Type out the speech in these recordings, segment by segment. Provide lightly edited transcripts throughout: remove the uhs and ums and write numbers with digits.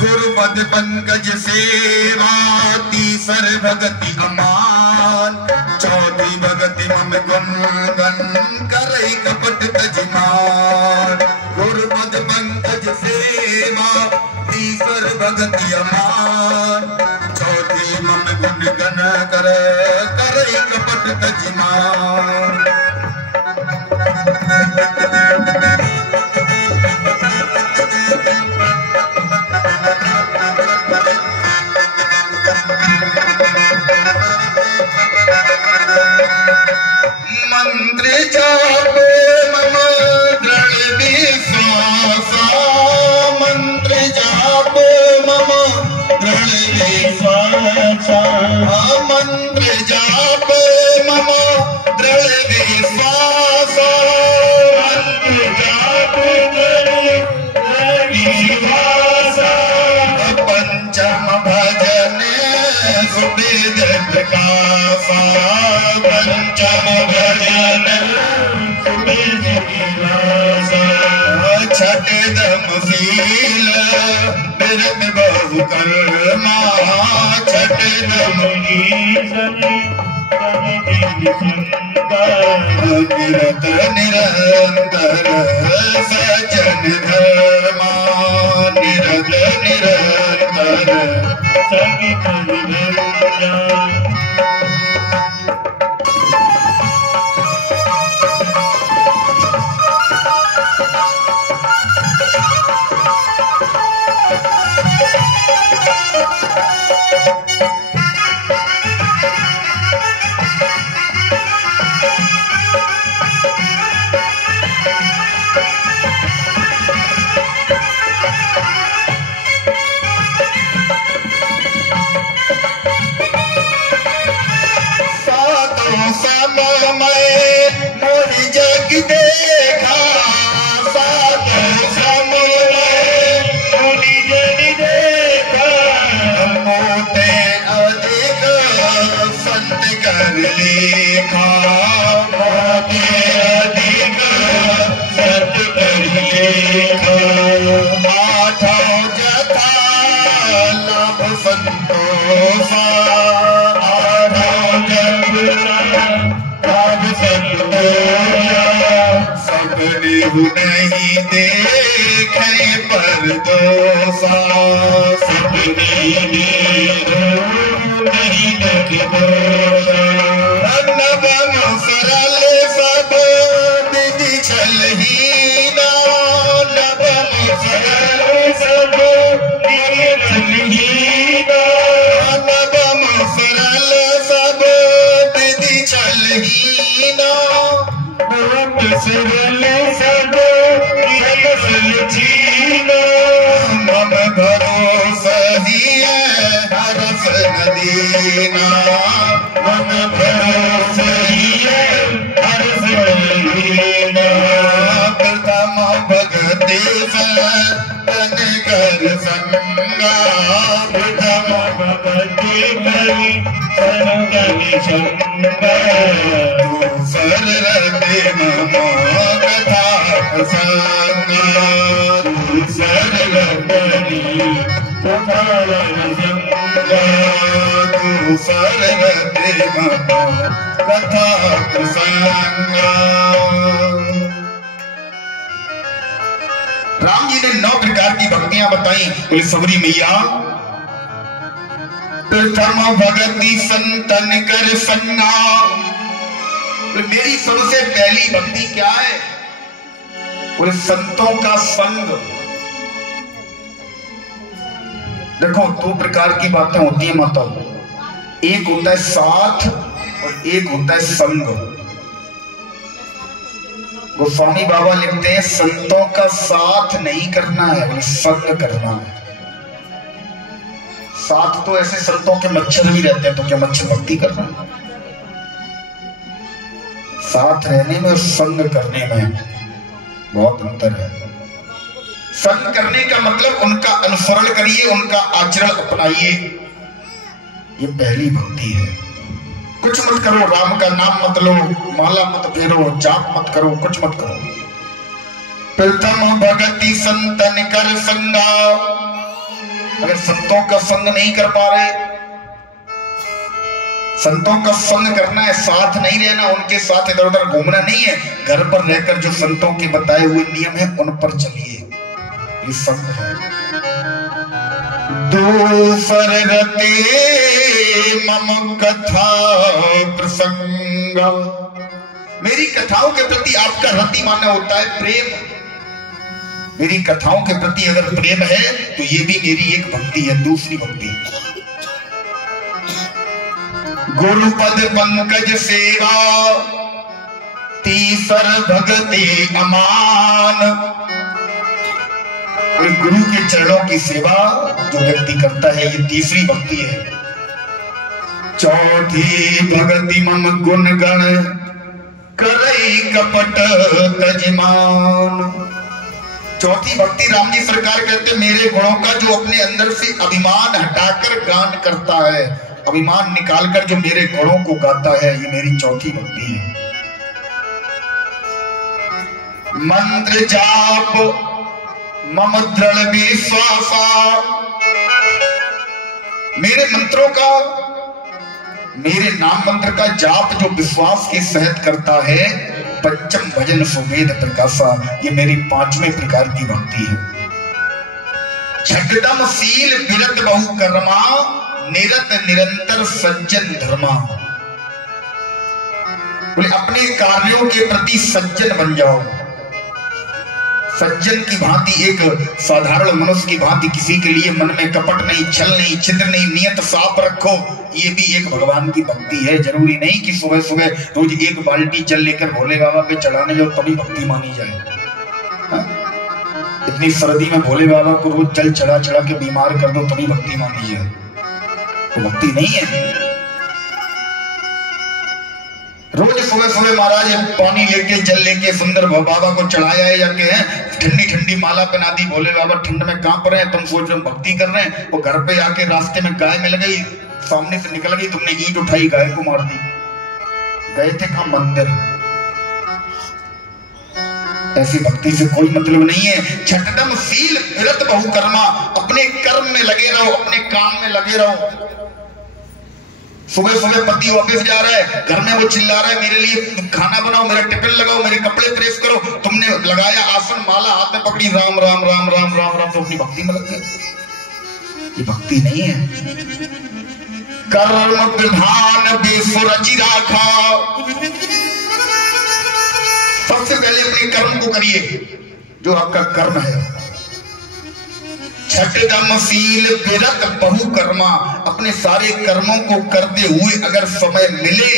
गुरुपद पंकज सेवा तीसर भगति अमान चौथी भगति मम गुणगन करई कपट तजमान। गुरुपद पंकज सेवा तीसर भगति अमान चौथी मम गुणगन करई कपट तजमान। मंत्र जाप मम दृढ़ विश्वासा मंत्र जाप मम दृढ़ विश्वासा मंत्र जाप मम दृढ़ विश्वासा मंत्र जाप दृढ़ विश्वासा। पंचम भजन सुबेद प्रकाशा पंचम भजन सुबेद विलासा। छठ दमशील बिरत बहु कर्मा छठ दमशील निरत निरंतर सजन धर्मा निरत निरंतर सजन धर्मा। देखा साधो समय मुनि जन देखा मोते अधिक संत कर लेखा मोते अधिक संत कर लेखा। आठों जथा लाभ संतोषा आठों जथा लाभ संतोषा। नहीं देखे पर दोषा सपने नहीं देखे दोषा। नवम सरल सब विधि छलहीना नवम सरल सब विधि छलहीना नवम सरल सब विधि छलहीना। सरल सब जीना मम भरोसा ही है हरस नदीना मम भरोसा ही है हरस नदीना। प्रथम भगति तन कर संगा प्रथम भगति कर संगा। दूसर रते मम कथा प्रसंगा दूसर रतनी कथा प्रसंगा दूसर रते मम कथा प्रसंगा। राम जी ने 9 प्रकार की भक्तियां बताई। बोले सबरी मैया प्रथम भगति संतन कर संगा। मेरी सबसे पहली भक्ति क्या है? बोले संतों का संग। देखो 2 प्रकार की बातें होती है माता। एक होता है साथ और एक होता है संग। गोस्वामी बाबा लिखते हैं संतों का साथ नहीं करना है, संग करना है। साथ तो ऐसे संतों के मच्छर भी रहते हैं, तो क्या मच्छर भक्ति कर रहा है? साथ रहने में और संग करने में बहुत अंतर है। संग करने का मतलब उनका अनुसरण करिए, उनका आचरण अपनाइए, ये पहली भक्ति है। कुछ मत करो, राम का नाम मत लो, माला मत फेरो, जाप मत करो, कुछ मत करो। प्रथम भगति संतन कर संगा। अगर संतों का संग नहीं कर पा रहे, संतों का संग करना है, साथ नहीं रहना, उनके साथ इधर उधर घूमना नहीं है, घर पर रहकर जो संतों के बताए हुए नियम है उन पर चलिए, ये संग है। दूसर रते मम कथा प्रसंग। मेरी कथाओं के प्रति आपका रति मानना होता है प्रेम। मेरी कथाओं के प्रति अगर प्रेम है तो ये भी मेरी एक भक्ति है, दूसरी भक्ति। गुरुपद पंकज सेवा तीसर भगति अमान। गुरु के चरणों की सेवा जो व्यक्ति करता है ये तीसरी भक्ति है। चौथी भगति मम गुण गण करई कपट तजमान। चौथी भक्ति राम जी सरकार कहते मेरे गुणों का जो अपने अंदर से अभिमान हटाकर गान करता है, अभिमान निकालकर जो मेरे गुणों को गाता है, ये मेरी चौथी भक्ति है। मंत्र जाप मम दृढ़ विश्वासा। मेरे मंत्रों का, मेरे नाम मंत्र का जाप जो विश्वास के सहित करता है, पंचम भजन सुवेद प्रकाशा, ये मेरी पांचवें प्रकार की भक्ति है। छठदम शील विरत बहु कर्मा निरत निरंतर सज्जन धर्मा। बोले अपने कार्यों के प्रति सज्जन बन जाओ। सज्जन की भांति, एक साधारण मनुष्य की भांति, किसी के लिए मन में कपट नहीं, छल नहीं, छिद्र नहीं, नियत साफ रखो। ये भी एक भगवान की भक्ति है। जरूरी नहीं कि सुबह सुबह रोज एक बाल्टी जल लेकर भोले बाबा पे चढ़ाने जाओ तभी भक्ति मानी जाए। इतनी सर्दी में भोले बाबा को रोज जल चढ़ा चढ़ा के बीमार कर दो तभी भक्ति मानी जाए, तो भक्ति नहीं है। रोज सुबह सुबह महाराज पानी लेके जल लेके सुंदर बाबा को चढ़ाया है जाके, हैं ठंडी ठंडी माला पहना दी, भोले बाबा ठंड में कांप रहे हैं, तुम सोच रहे भक्ति कर रहे हैं। वो घर पे आके रास्ते में गाय मिल गई, सामने से निकल गई, तुमने ईंट उठाई गाय को मार दी। गए थे कहां? मंदिर। ऐसी भक्ति से कोई मतलब नहीं है। छठदम शील विरत बहु कर्मा। अपने कर्म में लगे रहो, अपने काम में लगे रहो। सुबह सुबह पति ऑफिस जा रहा है, घर में वो चिल्ला रहा है मेरे लिए खाना बनाओ, मेरा टिफिन लगाओ, मेरे कपड़े प्रेस करो, तुमने लगाया आसन, माला हाथ में पकड़ी, राम राम राम राम राम राम, तो अपनी भक्ति में लग गए। ये भक्ति नहीं है। कर्म विधान बेसुरचि राखा। सबसे पहले अपने कर्म को करिए जो आपका कर्म है। छठदम शील विरत बहु कर्मा। अपने सारे कर्मों को करते हुए अगर समय मिले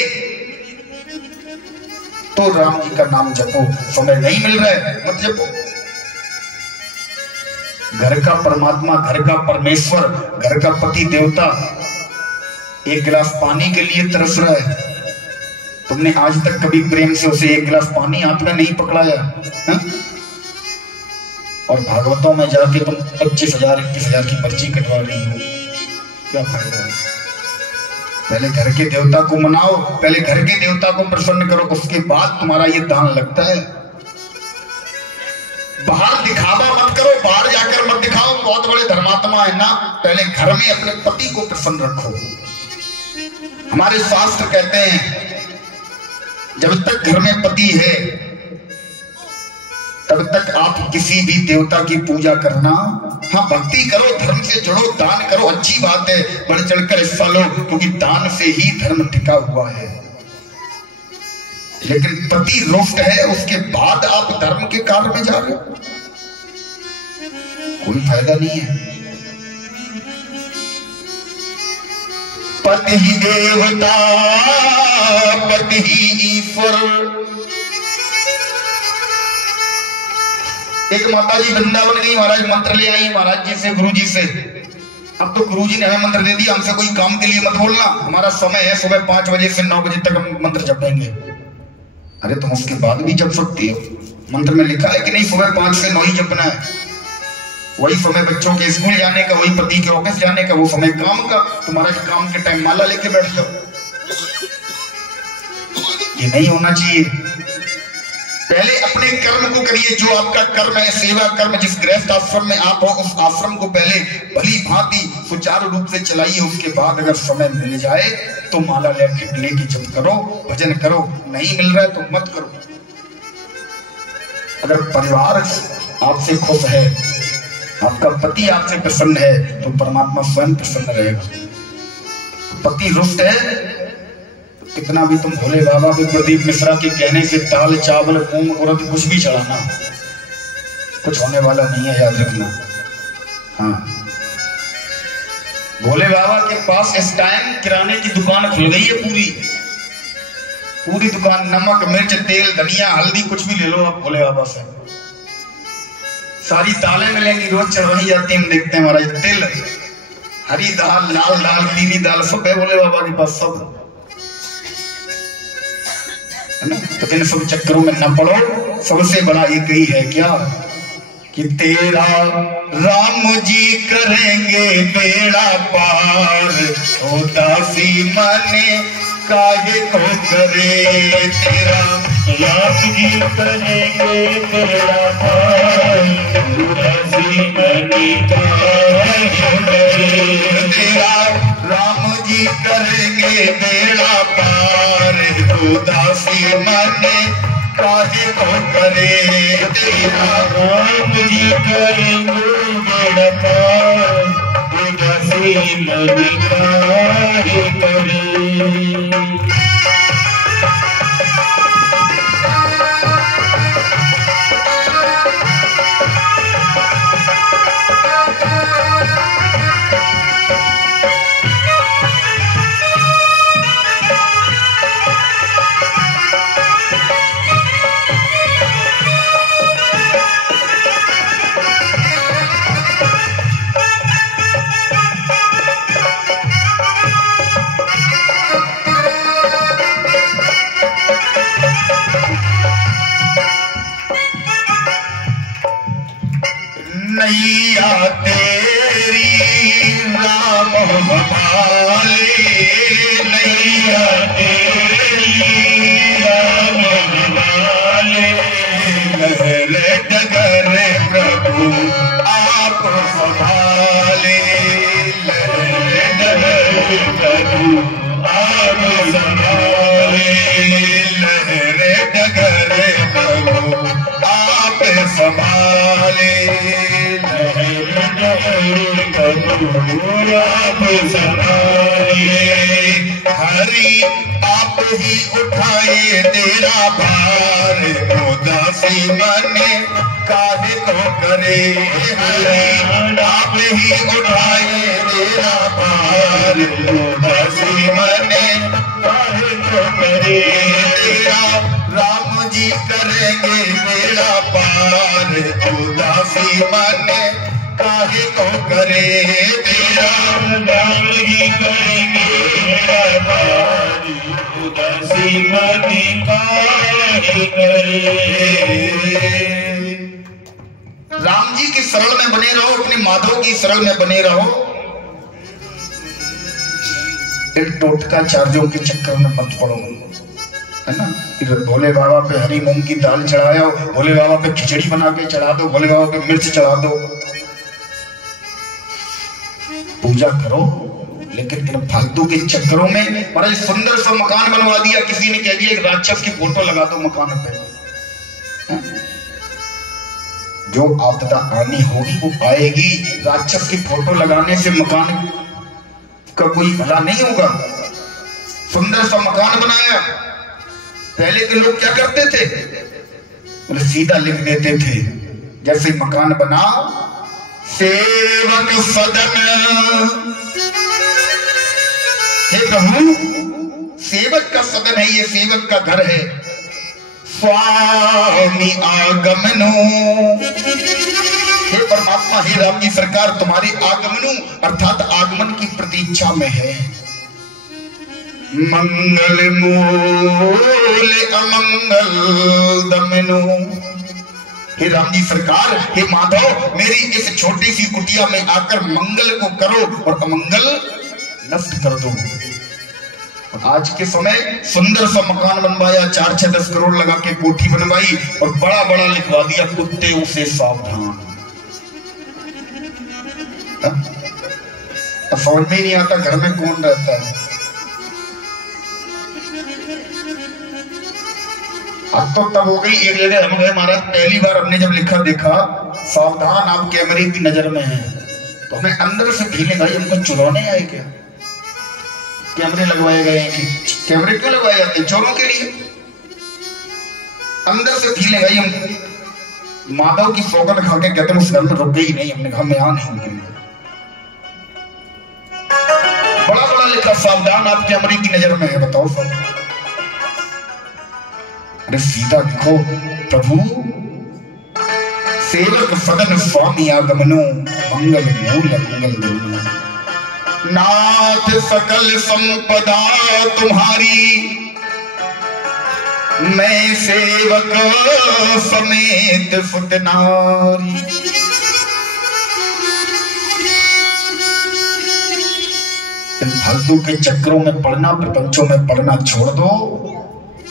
तो राम जी का नाम जपो। समय नहीं मिल रहा है मत जपो। घर का परमात्मा, घर का परमेश्वर, घर का पति देवता एक गिलास पानी के लिए तरस रहा है, तुमने आज तक कभी प्रेम से उसे एक गिलास पानी हाथ में नहीं पकड़ाया है? और भागवतों में जाके तुम 25,000 21,000 की पर्ची कटवा रही हो, क्या फायदा है? पहले घर के देवता को मनाओ, पहले घर के देवता को प्रसन्न करो, उसके बाद तुम्हारा ये दान लगता है। बाहर दिखावा मत करो, बाहर जाकर मत दिखाओ बहुत बड़े धर्मात्मा है ना। पहले घर में अपने पति को प्रसन्न रखो। हमारे शास्त्र कहते हैं जब तक घर में पति है तब तक आप किसी भी देवता की पूजा करना, हाँ भक्ति करो, धर्म से जुड़ो, दान करो, अच्छी बात है, बढ़ चढ़कर हिस्सा लो, क्योंकि दान से ही धर्म टिका हुआ है। लेकिन पति रुष्ट है, उसके बाद आप धर्म के कार्य में जा रहे हो, कोई फायदा नहीं है। पति ही देवता पति ही ईश्वर। एक माता जी वृंदावन गई, महाराज मंत्र ले आई महाराज जी से, गुरु जी से। अब तो गुरु जी ने हमें मंत्र दे दिया, हमसे कोई काम के लिए मत बोलना, हमारा समय है सुबह 5 बजे से 9 बजे तक हम मंत्र जपेंगे। अरे तुम उसके बाद भी जप सकती हो, मंत्र में लिखा है कि नहीं सुबह 5 से 9 ही जपना है। वही समय बच्चों के स्कूल जाने का, वही पति के ऑफिस जाने का, वो समय काम का। तुम्हारा काम के टाइम माला लेके बैठ जाओ। ये नहीं होना चाहिए। पहले अपने कर्म को करिए, जो आपका कर्म है, सेवा कर्म, जिस गृहस्थ आश्रम में आप हो उस आश्रम को पहले भली भांति सुचारू रूप से चलाइए। उसके बाद अगर समय मिल जाए तो माला लेके जप करो, भजन करो। नहीं मिल रहा है तो मत करो। अगर परिवार आपसे खुश है, आपका पति आपसे प्रसन्न है, तो परमात्मा स्वयं प्रसन्न रहेगा। पति रुष्ट है, कितना भी तुम भोले बाबा के प्रदीप मिश्रा के कहने से दाल चावल मूंग उड़द कुछ भी चढ़ाना, कुछ होने वाला नहीं है, याद रखना। हाँ, भोले बाबा के पास इस टाइम किराने की दुकान खुल गई है, पूरी दुकान। नमक मिर्च तेल धनिया हल्दी कुछ भी ले लो आप भोले बाबा से, सारी दालें मिलेंगी, रोज चढ़ रही जाती है। हम देखते हैं महाराज, तिल, हरी दाल, लाल दाल, पीली दाल, सब है भोले बाबा के पास, सब। तो इन सब चक्करों में न पड़ो। सबसे बड़ा एक ही है क्या, कि तेरा राम जी करेंगे बेड़ा पार, उदासी माने काहे को करे। तेरा राम जी करेंगे बेड़ा पार, उदासी माने काहे को करे। तेरा राम जी करेंगे बेड़ा पार, उदासी माने काहे को करे। तेरा राम जी करेंगे बेड़ा पार, उदासी माने काहे करे। नैया तेरी राम हमारे, नैया तेरी राम हमारे। लहर डगर प्रभु आप संभाले, लहर डगर प्रभु आप संभाले। लहर डगर प्रभु आप संभाले, आप संभाले। हरि आप ही उठाए तेरा भार, उदासी माने काहे को करे। हरि आप ही उठाए तेरा भार, उदासी माने काहे को करे। तेरा राम जी करेंगे बेड़ा पार, उदासी माने काहे को करे। तेरा राम जी करेंगे बेड़ा पार, उदासी माने काहे करे। राम जी की शरण में बने रहो, अपने माधव की शरण में बने रहो। इन टोटका चार्जों के चक्कर में मत पड़ो, है ना। इधर भोले बाबा पे हरी मूंग की दाल चढ़ाया, भोले बाबा पे खिचड़ी बना के चढ़ा दो, भोले बाबा पे मिर्च चढ़ा दो। पूजा करो, लेकिन इन फालतू के चक्करों में। महाराज सुंदर सा मकान बनवा दिया, किसी ने कह दिया एक राक्षस की फोटो लगा दो मकान पे। जो आपदा आनी होगी वो आएगी। राक्षस की फोटो लगाने से मकान का कोई भला नहीं होगा। सुंदर सा मकान बनाया, पहले के लोग क्या करते थे, बोले सीधा लिख देते थे, जैसे मकान बना सेवक सदन। हे प्रभु, सेवक का सदन है ये, सेवक का घर है। स्वामी आगमनो, हे परमात्मा, हे राम जी सरकार, तुम्हारे आगमनो अर्थात आगमन की प्रतीक्षा में है। मंगल मूल अमंगल दमनो, हे राम जी सरकार, हे माधव, मेरी इस छोटी सी कुटिया में आकर मंगल को करो और अमंगल नष्ट कर दो। आज के समय सुंदर सा मकान बनवाया, 4-6-10 करोड़ लगा के कोठी बनवाई और बड़ा बड़ा लिखवा दिया, कुत्ते से सावधान। समझ में नहीं आता घर में कौन रहता है। अब तो तब हो गई, एक जगह हम गए महाराज, पहली बार हमने जब लिखा देखा सावधान आप कैमरे की नजर में हैं, तो हमें अंदर से फीलिंग आई हमको चुराने आए क्या? कैमरे लगवाए गए हैं। कैमरे क्यों लगवाए जाते हैं? चोरों के लिए। अंदर से फीलिंग आई, हम माधव की सौगंध खा के कहते हैं उस घर में रुक गई नहीं, हमने कहा मैं यहां नहीं निकलूंगा। बड़ा बड़ा लिखा सावधान आप कैमरे की नजर में है, बताओ सब। अरे सीधा लिखो प्रभु सेवक सदन स्वामी आगमनो मंगल मूल मंगल दोनों, नाथ सकल संपदा तुम्हारी, मैं सेवक समेत सुत नारी। इन फालतू के चक्रों में पढ़ना, प्रपंचों में पढ़ना छोड़ दो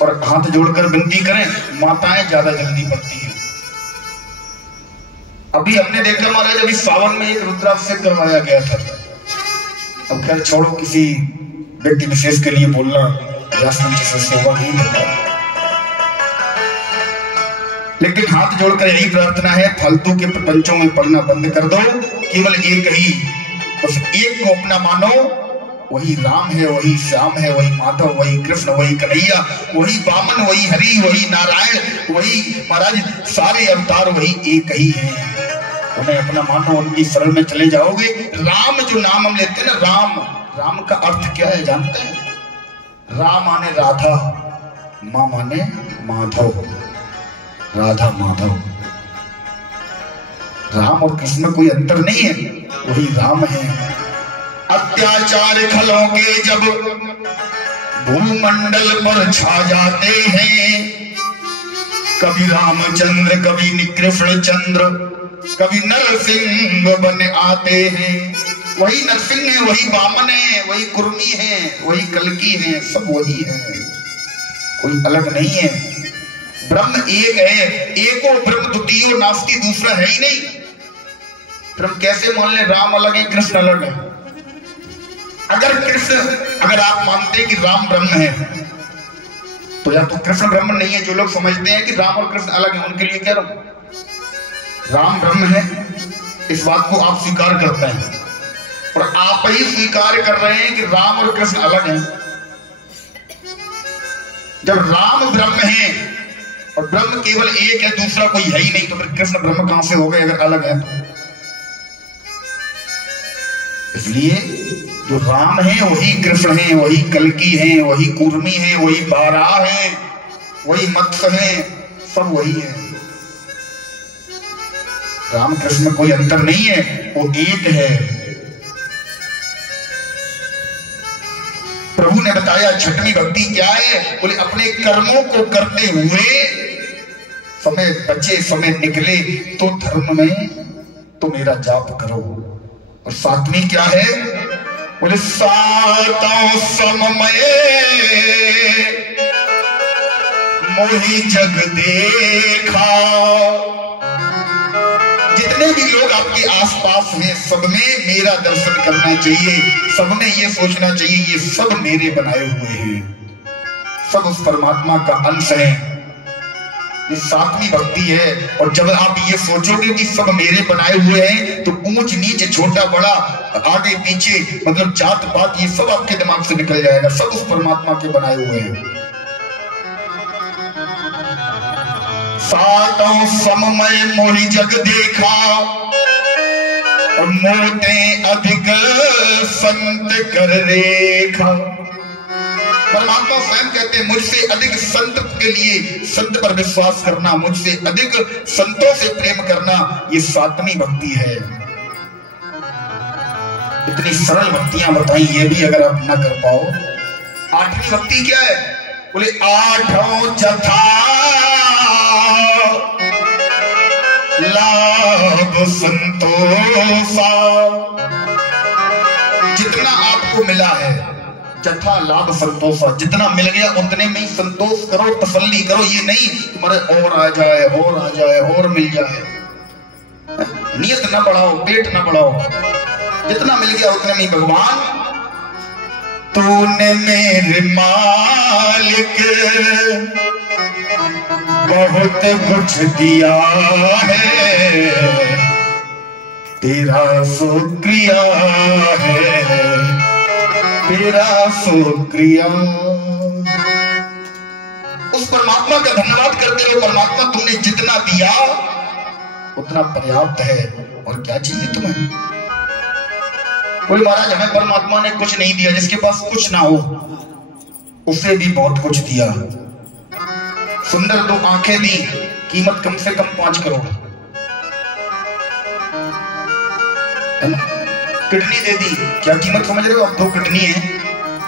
और हाथ जोड़कर विनती करें। माताएं ज्यादा जल्दी पढ़ती हैं। अभी हमने देखा महाराज, अभी सावन में एक रुद्राभिषेक करवाया गया था। अब खैर छोड़ो, किसी व्यक्ति विशेष के लिए बोलना व्यास मंच से सेवा नहीं करता, लेकिन हाथ जोड़कर यही प्रार्थना है, फालतू के प्रपंचों में पढ़ना बंद कर दो। केवल एक ही, बस एक को अपना मानो, वही राम है, वही श्याम है, वही माधव, वही कृष्ण, वही कन्हैया, वही वामन, वही हरि, वही नारायण, वही महाराज सारे अवतार वही एक ही हैं। उन्हें अपना मानो, उनकी शरण में चले जाओगे। राम जो नाम हम लेते हैं ना, राम, राम का अर्थ क्या है जानते हैं? राम माने राधा, माँ माने माधव, राधा माधव। राम और कृष्ण में कोई अंतर नहीं है, वही राम है। अत्याचार खलों के जब भूमंडल पर छा जाते हैं, कभी रामचंद्र, कभी कृष्ण चंद्र, कभी नरसिंह बन आते हैं। वही नरसिंह है, वही वामन है, वही कुर्मी है, वही कल्की है, सब वही है, कोई अलग नहीं है। ब्रह्म एक है, एको ब्रह्म द्वितीयो नास्ति, दूसरा है ही नहीं। फिर हम कैसे मान ले राम अलग है कृष्ण अलग है? अगर आप मानते हैं कि राम ब्रह्म है, तो या तो कृष्ण ब्रह्म नहीं है। जो लोग समझते हैं कि राम और कृष्ण अलग है, उनके लिए कह रहा हूं, राम ब्रह्म है, इस बात को आप स्वीकार करते हैं, और आप ही स्वीकार कर रहे हैं कि राम और कृष्ण अलग हैं। जब राम ब्रह्म है और ब्रह्म केवल एक है, दूसरा कोई है ही नहीं, तो फिर कृष्ण ब्रह्म कहां से हो गए अगर अलग है तो? इसलिए जो राम है वही कृष्ण है, वही कल्की है, वही कूर्मी है, वही बाराह है, वही मत्स्य है, सब वही है। राम कृष्ण में कोई अंतर नहीं है, वो एक है। प्रभु ने बताया छठवीं भक्ति क्या है, बोले अपने कर्मों को करते हुए समय बचे समय निकले तो धर्म में तो मेरा जाप करो। और सातवीं क्या है, बोले सातों सममय मोहि जग देखा। जितने भी लोग आपके आसपास हैं, सब में मेरा दर्शन करना चाहिए, सब में ये सोचना चाहिए ये सब मेरे बनाए हुए हैं, सब उस परमात्मा का अंश है। ये सातवीं भक्ति है। और जब आप ये सोचोगे कि सब मेरे बनाए हुए हैं, तो ऊंच नीच, छोटा बड़ा, आगे पीछे, मतलब जात पात, ये सब आपके दिमाग से निकल जाएगा, सब उस परमात्मा के बनाए हुए हैं। सातों सममय मोहि जग देखा, और मोटे अधिक संत कर रेखा। परमात्मा स्वयं कहते हैं मुझसे अधिक संत के लिए, संत पर विश्वास करना, मुझसे अधिक संतों से प्रेम करना, ये सातवीं भक्ति है। इतनी सरल भक्तियां बताई, ये भी अगर आप न कर पाओ। आठवीं भक्ति क्या है, बोले आठों जथा लाभ संतोषा। जितना आपको मिला है, जथा लाभ संतोषा, जितना मिल गया उतने में ही संतोष करो, तसल्ली करो। ये नहीं तुम्हारे और आ जाए और आ जाए और मिल जाए, नियत ना बढ़ाओ, पेट ना बढ़ाओ, जितना मिल गया उतने में ही। भगवान तूने मेरे मालिक बहुत कुछ दिया है, तेरा शुक्रिया है, तेरा शुक्रिया। उस परमात्मा का धन्यवाद करते रहो। परमात्मा तुमने जितना दिया उतना पर्याप्त है, और क्या चाहिए तुम्हें? कोई महाराज हमें परमात्मा ने कुछ नहीं दिया, जिसके पास कुछ ना हो उसे भी बहुत कुछ दिया। सुंदर 2 आंखें दी, कीमत कम से कम 5 करोड़, है ना? किडनी दे दी, क्या कीमत समझ रहे हो आप? 2 किडनी है,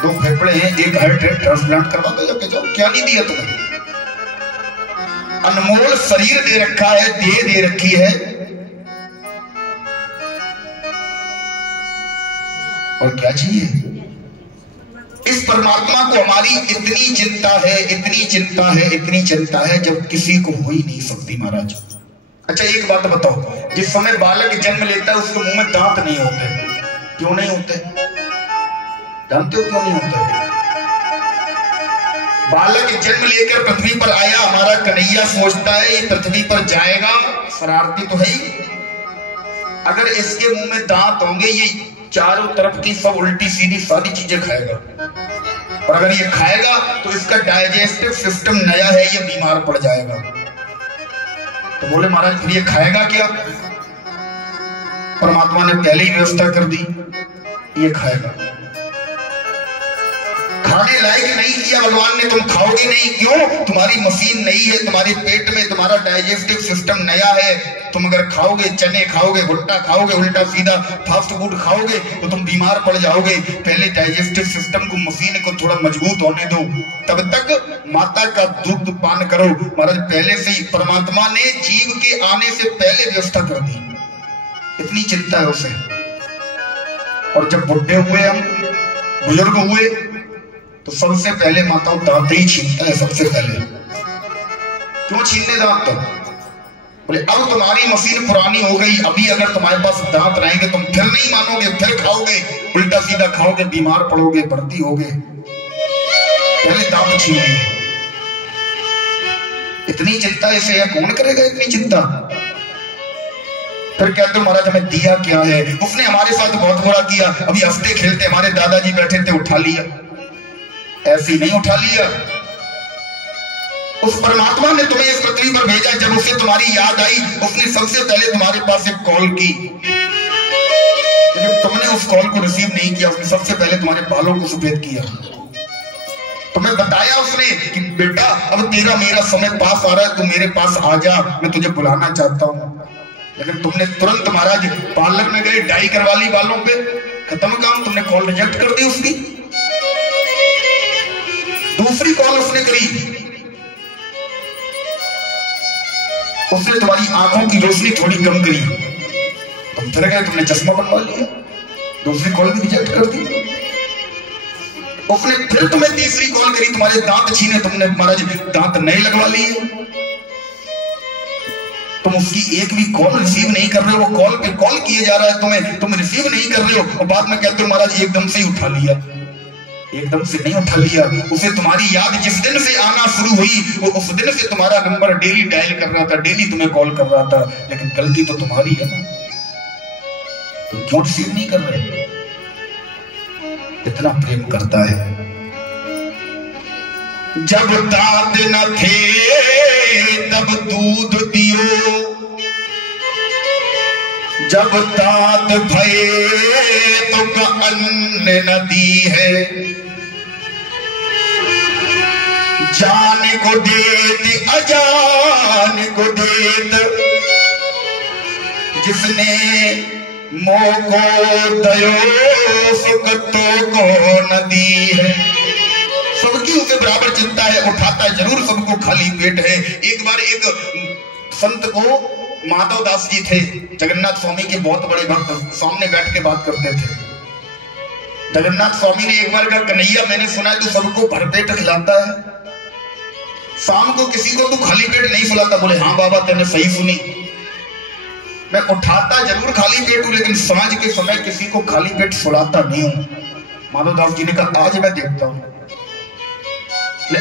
2 फेफड़े हैं, 1 हार्ट है, ट्रांसप्लांट करवा दो या जाओ, क्या नहीं दिया तुम्हें? अनमोल शरीर दे रखा है, दे रखी है, और क्या चाहिए? इस परमात्मा को हमारी इतनी चिंता है, इतनी चिंता है, इतनी चिंता है, जब किसी को हो ही नहीं सकती महाराज। अच्छा एक बात बताओ, जिस समय बालक जन्म लेता है उसके मुंह में दांत नहीं होते, क्यों नहीं होते? जानते हो क्यों नहीं होते? बालक जन्म लेकर पृथ्वी पर आया, हमारा कन्हैया सोचता है ये पृथ्वी पर जाएगा, शरारती तो है ही, अगर इसके मुंह में दांत होंगे ये चारों तरफ की सब उल्टी सीधी सारी चीजें खाएगा, और अगर ये खाएगा तो इसका डाइजेस्टिव सिस्टम नया है, ये बीमार पड़ जाएगा। तो बोले महाराज फिर ये खाएगा क्या? परमात्मा ने पहले ही व्यवस्था कर दी, ये खाएगा। खाने लायक नहीं किया भगवान ने, तुम खाओगे नहीं, क्यों? तुम्हारी मशीन नहीं है, तुम्हारे पेट में तुम्हारा डाइजेस्टिव सिस्टम नया है। तुम अगर खाओगे, चने खाओगे, भुट्टा खाओगे, उल्टा सीधा फास्ट फूड खाओगे तो तुम बीमार पड़ जाओगे। पहले डाइजेस्टिव सिस्टम को, मशीन को थोड़ा मजबूत होने दो, तब तक माता का दूध पान करो। महाराज पहले से ही परमात्मा ने जीव के आने से पहले व्यवस्था कर दी, इतनी चिंता है उसे। और जब बुढ़े हुए, हम बुजुर्ग हुए, तो सबसे पहले माता दांत ही छीनता है, सबसे पहले। क्यों छीनने दांत? तो बोले अब तुम्हारी मशीन पुरानी हो गई, अभी अगर तुम्हारे पास दांत रहेंगे तुम फिर नहीं मानोगे, फिर खाओगे, उल्टा सीधा खाओगे, बीमार पड़ोगे, भर्ती होगे, पहले दांत छीनिए। इतनी चिंता इसे कौन करेगा? इतनी चिंता। फिर कहते हो महाराज हमें दिया क्या है? उसने हमारे साथ बहुत बुरा किया, अभी हंसते खेलते हमारे दादाजी बैठे थे, उठा लिया, ऐसे ही नहीं उठा लिया। उस परमात्मा ने तुम्हें इस पृथ्वी पर भेजा, जब उसे तुम्हारी याद आई उसने सबसे पहले तुम्हारे पास एक कॉल की। जब तुमने उस कॉल को रिसीव नहीं किया, उसने सबसे पहले तुम्हारे बालों को सफेद किया, तुम्हें बताया उसने कि बेटा अब तेरा मेरा समय पास आ रहा है, तू मेरे पास आ जा, मैं तुझे बुलाना चाहता हूं। लेकिन तुमने तुरंत महाराज पार्लर में गए, डाई करवा ली बालों पे, खत्म काम, तुमने कॉल रिजेक्ट कर दी उसकी। दूसरी कॉल उसने करी, उसने तुम्हारी आंखों की रोशनी थोड़ी कम करी, तुम फिर गए, तुमने चश्मा बनवा लिया, दूसरी कॉल भी रिजेक्ट कर दी। उसने फिर तुम्हें तीसरी कॉल करी, तुम्हारे दांत छीने, तुमने महाराज दांत नए लगवा लिए। तुम उसकी एक भी कॉल रिसीव नहीं कर रहे हो, वो कॉल पे कॉल किए जा रहा है तुम्हें, तुम रिसीव नहीं कर रहे हो, और बाद में कहते हो महाराज एकदम से ही उठा लिया। एकदम से नहीं उठा लिया, उसे तुम्हारी याद जिस दिन से आना शुरू हुई, वो उस दिन से तुम्हारा नंबर डेली डायल कर रहा था, डेली तुम्हें कॉल कर रहा था, लेकिन गलती तो तुम्हारी है ना, तुम क्यों रिसीव नहीं कर रहे? इतना प्रेम करता है। जब दांत न थे तब दूध दियो, जब दांत भये तो का अन्न नदी है, जान को देत अजान को देत, जिसने मोको दयो सुख तो को नदी है। सबकी उसे बराबर चिंता है, उठाता जरूर सबको, खाली पेट है। एक बार एक संत को, माधव दास जी थे, जगन्नाथ स्वामी के बहुत बड़े भक्त, सामने बैठ के बात करते थे। जगन्नाथ स्वामी ने एक बार कहा, कन्हैया मैंने सुना है तू सबको भरपेट खिलाता है, शाम को किसी को तू खाली पेट नहीं सुलाता। बोले हाँ बाबा तेने सही सुनी, मैं उठाता जरूर खाली पेट हूं लेकिन सांझ के समय किसी को खाली पेट सुलाता नहीं हूं। माधवदास जी ने कहा आज मैं देखता हूं,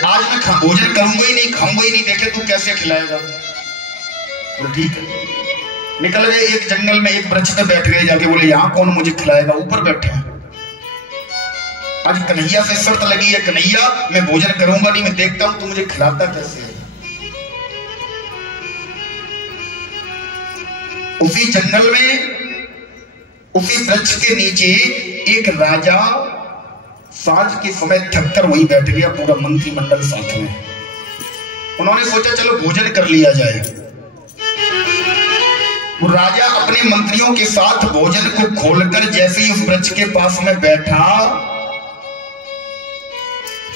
आज मैं भोजन करूंगा ही नहीं, खाऊंगा ही नहीं, देखे तू कैसे खिलाएगा। बोले ठीक है। निकल गए, एक जंगल में एक वृक्ष पे बैठ गए जाके, बोले यहां कौन मुझे खिलाएगा, ऊपर बैठे हैं। आज कन्हैया से शर्त लगी है, कन्हैया मैं भोजन करूंगा नहीं, मैं देखता हूं तू मुझे खिलाता कैसे है। उसी जंगल में उसी वृक्ष के नीचे एक राजा सांझ के समय थककर वही बैठ गया, पूरा मंत्रिमंडल साथ में। उन्होंने सोचा चलो भोजन कर लिया जाए। वो राजा अपने मंत्रियों के साथ भोजन को खोलकर जैसे ही उस वृक्ष के पास में बैठा,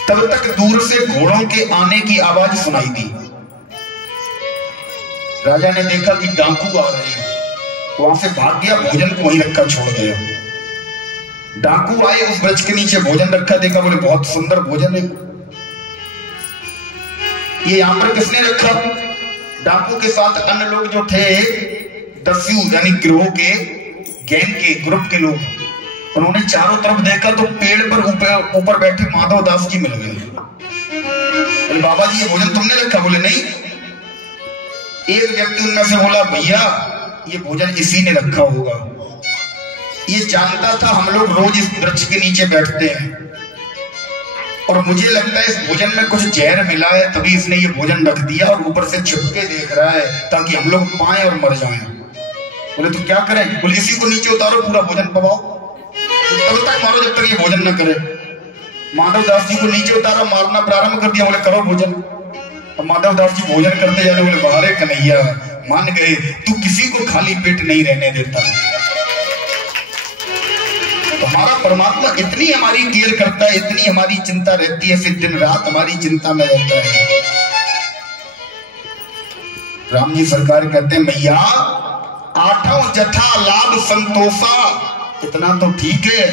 तब तक दूर से घोड़ों के आने की आवाज सुनाई दी। राजा ने देखा कि डाकू आ रहे हैं, वहां से भाग गया, भोजन को वहीं रखा छोड़ गया। डाकू आए, उस वृक्ष के नीचे भोजन रखा, देखा, बोले बहुत सुंदर भोजन है, ये यहां पर किसने रखा। डाकू के साथ अन्य लोग जो थे, दस्यु यानी गिरोह के, गैंग के, ग्रुप के लोग, उन्होंने चारों तरफ देखा तो पेड़ पर ऊपर बैठे माधवदास जी मिल गए। बोले बाबा जी ये भोजन तुमने रखा। बोले नहीं। एक व्यक्ति उनमें से बोला भैया ये भोजन इसी ने रखा होगा, ये जानता था हम लोग रोज इस वृक्ष के नीचे बैठते हैं और मुझे लगता है इस भोजन में कुछ जहर मिला है, तभी इसने ये भोजन रख दिया और ऊपर से छुप के देख रहा है ताकि हम लोग पाएं और मर जाएं। बोले तो क्या करें। बोले इसी को नीचे उतारो, पूरा भोजन पवाओ, तब तक मारो जब तक ये भोजन न करे। माधवदास जी को नीचे उतारा, मारना प्रारंभ कर दिया। बोले करो भोजन। और माधवदास जी भोजन करते जा रहे। बोले बाहर कन्हैया मान गए, तू किसी को खाली पेट नहीं रहने देता। हमारा परमात्मा इतनी हमारी केयर करता है, इतनी हमारी चिंता रहती है, फिर दिन रात हमारी चिंता में रहता है। राम जी सरकार कहते हैं मैया आठों जथा लाभ संतोषा, इतना तो ठीक है।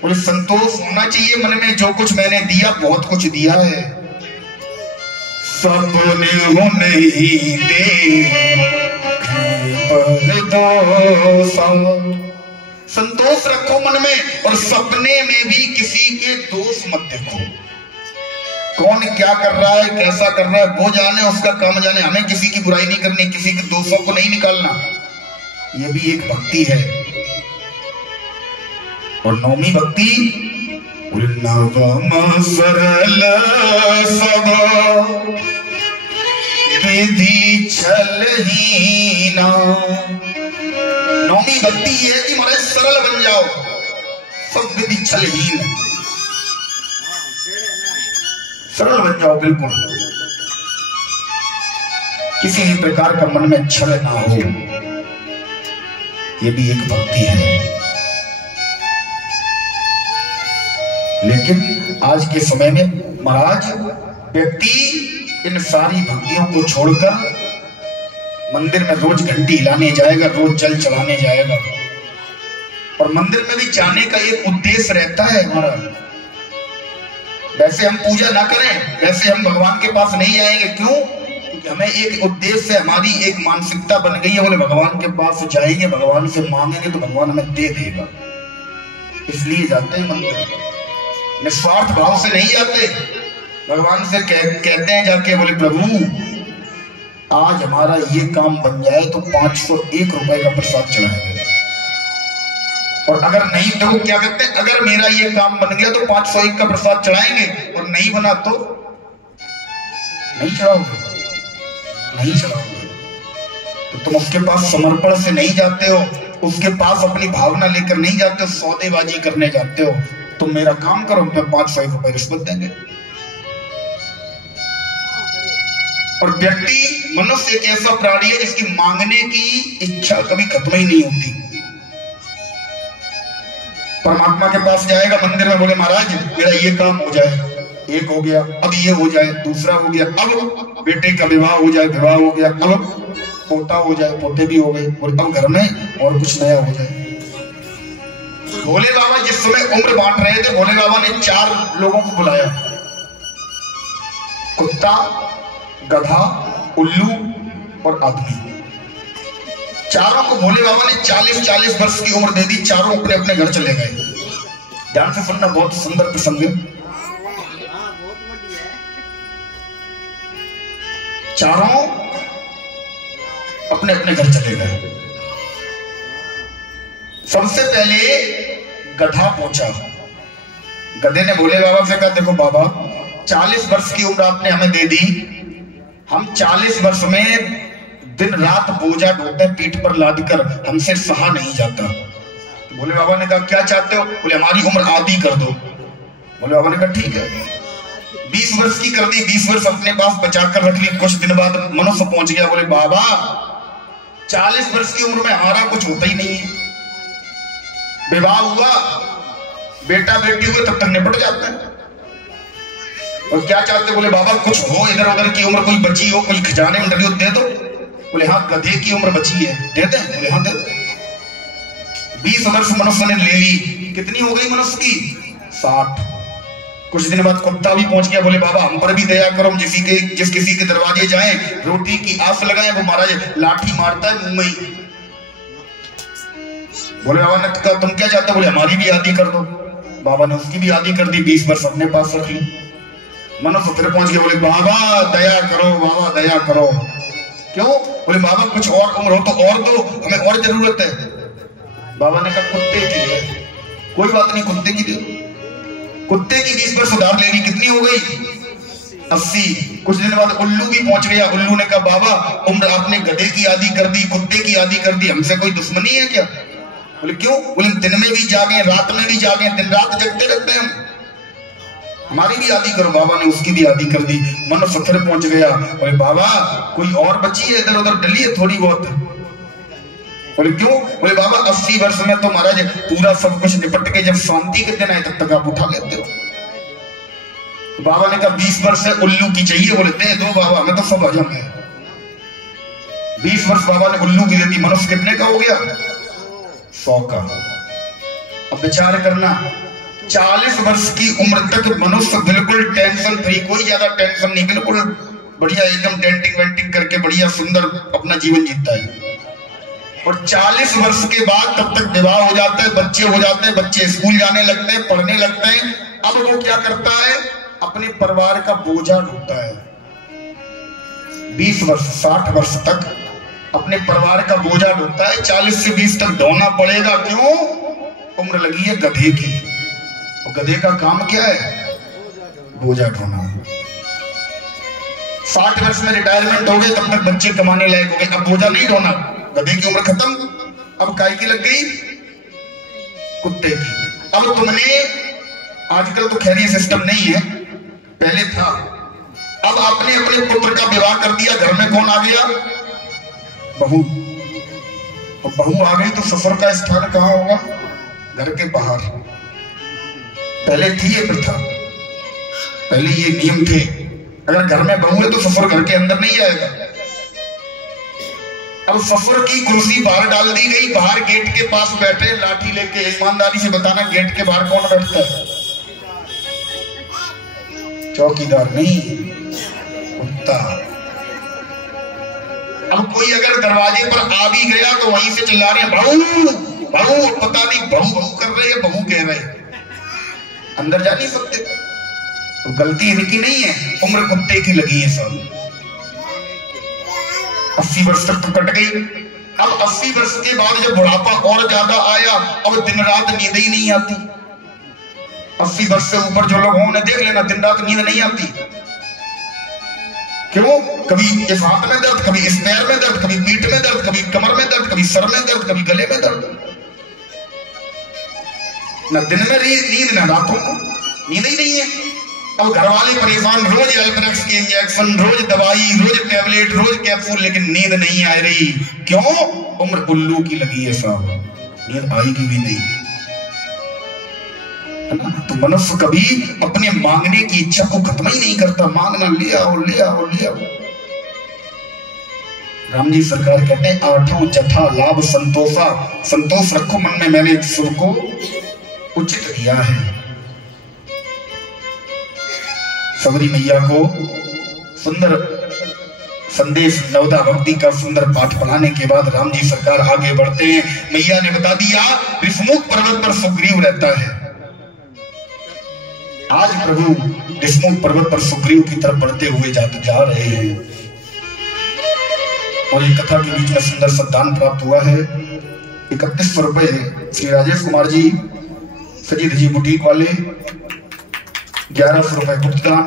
बोले संतोष होना चाहिए मन में, जो कुछ मैंने दिया बहुत कुछ दिया है, सपने हो नहीं दे संतोष रखो मन में, और सपने में भी किसी के दोष मत देखो। कौन क्या कर रहा है, कैसा कर रहा है, वो जाने, उसका काम जाने, हमें किसी की बुराई नहीं करनी, किसी के दोषों को नहीं निकालना। ये भी एक भक्ति है। और नौमी भक्ति, नवम सरल सब विधि छलहीना। नौमी भक्ति ये है कि महाराज सरल बन जाओ, सब विधि छलहीन, सरल बन जाओ बिल्कुल, किसी भी प्रकार का मन में छल ना हो। ये भी एक भक्ति है। लेकिन आज के समय में महाराज व्यक्ति इन सारी भक्तियों को छोड़कर मंदिर में रोज घंटी हिलाने जाएगा, रोज जल चढ़ाने जाएगा, और मंदिर में भी जाने का एक उद्देश्य रहता है हमारा। वैसे हम पूजा ना करें, वैसे हम भगवान के पास नहीं आएंगे। क्यों? क्योंकि हमें एक उद्देश्य है, हमारी एक मानसिकता बन गई है, बोले भगवान के पास जाएंगे, भगवान से मांगेंगे तो भगवान हमें दे देगा, इसलिए जाते हैं मंदिर। निस्वार्थ भाव से नहीं जाते। भगवान से कहते हैं जाके, बोले प्रभु आज हमारा ये काम बन जाए तो 501 रुपए का प्रसाद चढ़ाएंगे, और अगर नहीं तो क्या कहते हैं, अगर मेरा ये काम बन गया तो 501 का प्रसाद चढ़ाएंगे, और नहीं बना तो नहीं चढ़ाओगे, नहीं चढ़ाओगे। तो तुम उसके पास समर्पण से नहीं जाते हो, उसके पास अपनी भावना लेकर नहीं जाते हो, सौदेबाजी करने जाते हो। तुम मेरा काम करो, मैं 501 रुपए रिश्वत देंगे। और व्यक्ति, मनुष्य एक ऐसा प्राणी है जिसकी मांगने की इच्छा कभी खत्म ही नहीं होती। परमात्मा के पास जाएगा मंदिर में, बोले महाराज मेरा ये काम हो जाए, एक हो गया, अब ये हो जाए, दूसरा हो गया, अब बेटे का विवाह हो जाए, विवाह हो गया, अब पोता हो जाए, पोते भी हो गए, और अब घर में और कुछ नया हो जाए। भोले बाबा जिस समय उम्र बांट रहे थे, भोले बाबा ने 4 लोगों को बुलाया, कुत्ता, गधा, उल्लू और आदमी। चारों को भोले बाबा ने 40-40 वर्ष की उम्र दे दी। चारों अपने अपने घर चले गए। ध्यान से सुनना, बहुत सुंदर प्रसंग है। चारों अपने अपने घर चले गए। सबसे पहले गधा पहुंचा। गधे ने भोले बाबा से कहा, देखो बाबा, 40 वर्ष की उम्र आपने हमें दे दी, हम 40 वर्ष में दिन रात बोझा ढोते पीठ पर लाद कर, हमसे सहा नहीं जाता। तो भोले बाबा ने कहा, क्या चाहते हो? बोले, हमारी उम्र आधी कर दो। भोले बाबा ने कहा, ठीक है। 20 वर्ष की कर दी, 20 वर्ष अपने पास बचा कर रख ली। कुछ दिन बाद मनुष्य पहुंच गया। बोले, बाबा 40 वर्ष की उम्र में हमारा कुछ होता ही नहीं है, विवाह हुआ, बेटा बेटी हुए, तब तक निपट जाता है। और क्या चाहते? बोले, बाबा कुछ हो, इधर उधर की उम्र कोई बची हो, कोई खजाने में डली हो, दे दो। बोले, हाँ, गधे की उम्र बची है, दे दे। बोले, हाँ, दे दो। 20 वर्ष मनुष्य ने ले ली। कितनी हो गई मनुष्य की? 60। कुछ दिन बाद कुत्ता भी पहुंच गया। बोले, बाबा हम पर भी दया करो, जिस किसी के दरवाजे जाएं, रोटी की आस लगाएं, वो महाराज लाठी मारता है मुंह में ही। बोले बाबा ने कहा, तुम क्या चाहते? बोले, हमारी भी आधी कर दो। बाबा ने उसकी भी आधी कर दी, 20 वर्ष अपने पास रख ली। मनुष्य फिर पहुंच गया। बोले, बाबा दया करो, बाबा दया करो। क्यों? बोले, बाबा कुछ और उम्र हो तो और दो, हमें और जरूरत है। बाबा ने कहा, कुत्ते की है। कोई बात नहीं, कुत्ते की दो। कुत्ते की 20 वर्ष उधार ले ली। कितनी हो गई? 80। कुछ दिन बाद उल्लू भी पहुंच गया। उल्लू ने कहा, बाबा उम्र आपने गधे की आधी कर दी, कुत्ते की आधी कर दी, हमसे कोई दुश्मनी है क्या? बोले, क्यों? बोले, दिन में भी जागे, रात में भी जागे, दिन रात जगते रहते हैं हम, हमारी भी आधी करो। बाबा ने उसकी भी आधी कर दी। मनुष्य फिर पहुंच गया। बोले, बाबा कोई और बची है, इधर उधर डली है थोड़ी बहुत? बोले, क्यों? बोले, बाबा 80 वर्ष में तो महाराज पूरा सब कुछ निपट के जब शांति के दिन आए तब तक आप उठा लेते हो। बाबा ने कहा, 20 वर्ष है, उल्लू की चाहिए। बोले, दे दो बाबा, हमें तो सब हजम है। 20 वर्ष बाबा ने उल्लू की दे दी। मनुष्य कितने का हो गया? 100 का। अब विचार करना, 40 वर्ष की उम्र तक मनुष्य बिल्कुल टेंशन फ्री, कोई ज्यादा टेंशन नहीं, बिल्कुल बढ़िया एकदम डेंटिंग वेंटिंग करके बढ़िया सुंदर अपना जीवन जीता है। और 40 वर्ष के बाद तब तक विवाह हो जाता है, बच्चे हो जाते हैं, बच्चे स्कूल जाने लगते हैं, पढ़ने लगते हैं। अब वो क्या करता है? अपने परिवार का बोझा ढोता है। 20 वर्ष 60 वर्ष तक अपने परिवार का बोझा ढोता है। 40 से 20 तक ढोना पड़ेगा। क्यों? उम्र लगी है गधे की। और गधे का काम क्या है? बोझा ढोना। 60 वर्ष में रिटायरमेंट हो गए, तब तक बच्चे कमाने लायक हो गए, अब बोझा नहीं ढोना, गधे की उम्र खत्म। अब काय की लग गई? कुत्ते की। अब तुमने, आजकल तो खैर ये सिस्टम नहीं है, पहले था। अब आपने अपने पुत्र का विवाह कर दिया, घर में कौन आ गया? बहू। और बहू आ गई तो ससुर का स्थान कहां होगा? घर के बाहर। पहले थी ये प्रथा, पहले ये नियम थे। अगर घर में बहू है तो ससुर घर के अंदर नहीं आएगा। अब ससुर की कुर्सी बाहर डाल दी गई, बाहर गेट के पास बैठे लाठी लेके। ईमानदारी से बताना, गेट के बाहर कौन बैठता है? चौकीदार नहीं, कुत्ता। अब कोई अगर दरवाजे पर आ भी गया तो वहीं से चिल्ला रहे हैं, बहू बहू, पता नहीं बहू बहू कर रहे हैं, बहू कह रहे हैं, अंदर जा नहीं सकते। तो गलती इनकी नहीं है, उम्र कुत्ते की लगी है सब। 80 वर्ष तक तो कट गई। अब 80 वर्ष के बाद जब बुढ़ापा और ज्यादा आया, अब दिन रात नींद ही नहीं आती। 80 वर्ष से ऊपर जो लोग हों उन्हें देख लेना, दिन रात नींद नहीं आती। क्यों? कभी इस हाथ में दर्द, कभी इस पैर में दर्द, कभी पीठ में दर्द, कभी कमर में दर्द, कभी सर में दर्द, कभी गले में दर्द। न दिन में नींद, न रातों को नींद ही नहीं है। अब घर वाले परेशान, रोज एल्प्रेक्स के इंजेक्शन, रोज दवाई, रोज टैबलेट, रोज कैप्सूल, लेकिन नींद नहीं आ रही। क्यों? उम्र उल्लू की लगी है साहब, नींद आएगी भी नहीं, है ना? तो मनुष्य कभी अपने मांगने की इच्छा को खत्म ही नहीं करता, मांगना, ले आओ ले आओ ले आओ। राम जी सरकार कहते हैं, आठों जथा लाभ संतोषा, संतोष रखो मन में, मैंने सुर को उचित दिया है। सबरी मैया को सुंदर संदेश नवदा भक्ति का सुंदर पाठ पढ़ाने के बाद राम जी सरकार आगे बढ़ते हैं। मैया ने बता दिया विषमुख पर्वत पर सुग्रीव रहता है। आज प्रभु विषमुख पर्वत पर सुग्रीव की तरफ बढ़ते हुए जा रहे हैं और ये कथा के बीच में सुंदर सदान प्राप्त हुआ है। 3100 रुपए श्री राजेश कुमार जी सजीद जी बुटीक वाले, 1100 रुपए गुप्तदान,